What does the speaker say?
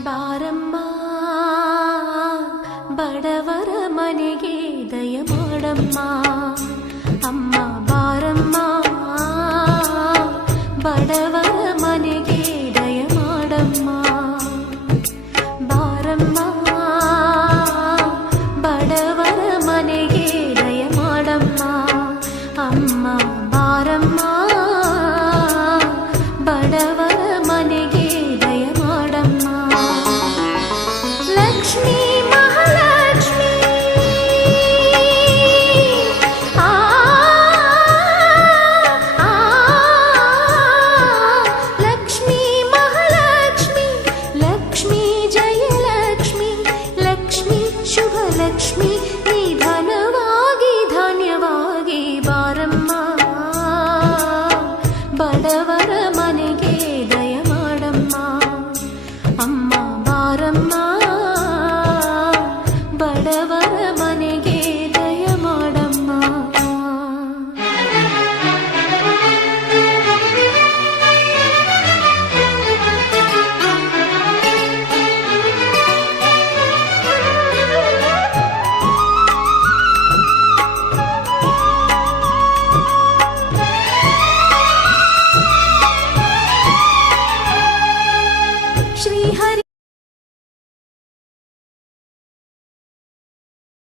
ಬಾರಮ್ಮ ಬಡವರ ಮನೆಗೆ ದಯ ಮಾಡಮ್ಮ ಅಮ್ಮ ಬಾರಮ್ಮ ಬಡವರ ಮನೆಗೆ ದಯ ಮಾಡಮ್ಮ ಬಾರಮ್ಮ ಬಡವರ ಮನೆಗೆ ದಯ ಮಾಡಮ್ಮ ಅಮ್ಮ ಬಾರಮ್ಮ ಬಡವರ ಮನೆಗೆ ದಯ ಮಾಡಮ್ಮ ಲಕ್ಷ್ಮೀ ಮಹಾಲಕ್ಷ್ಮೀ ಲಕ್ಷ್ಮೀ ಮಹಾಲಕ್ಷ್ಮಿ ಲಕ್ಷ್ಮೀ ಜಯಲಕ್ಷ್ಮಿ ಲಕ್ಷ್ಮೀ ಶುಭ ಲಕ್ಷ್ಮಿ ನಿಧನವಾಗಿ ಧಾನ್ಯವಾಗಿ ಬಾರಮ್ಮ ಬಡವರ ಮನೆಗೆ ದಯ ಮಾಡಮ್ಮ ಅಮ್ಮ ಬಾರಮ್ಮ